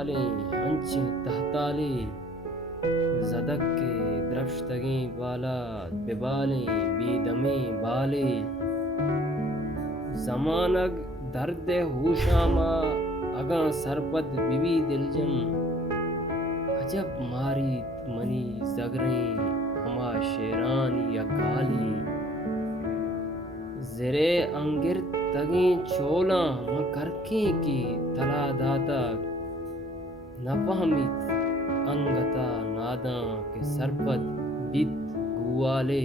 वाले हंचे तहताले ज़दक के द्रफ्तगें बाला बेबाले बेदमे बाले ज़मानग दर्द होशामा अगा सरपद बिबी दिलजम अजब मारी मनी ज़गरें हमा शेरान या गाली ज़रे अंगिर तगें चोला मकरके की तला दाता न फहमित अंगता नादां के सरपद बित गुवाले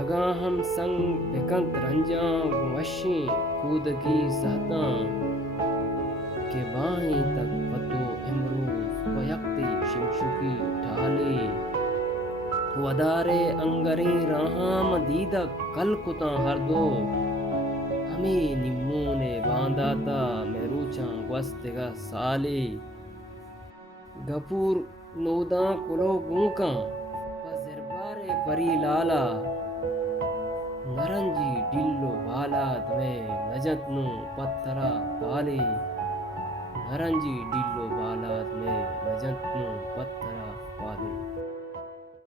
अगा हम संग बेकंत रंजा वशी कूदगी सहता के बाहें तक पतो इमरूज वयक्ति शिमशुकी ढाले वदारे अंगरी राहाम दीदक कल कुता हर दो हमें निम्मोने बांदाता मेरूचा वस्तिगा साले गपूर नोदा कुलो गुंका पज़िरबारे परी लाला नरंजी डिल्लो बालाद में नजतनु पत्तरा पाले नरंजी डिल्लो बालाद में नजतनु पत्तरा पाले।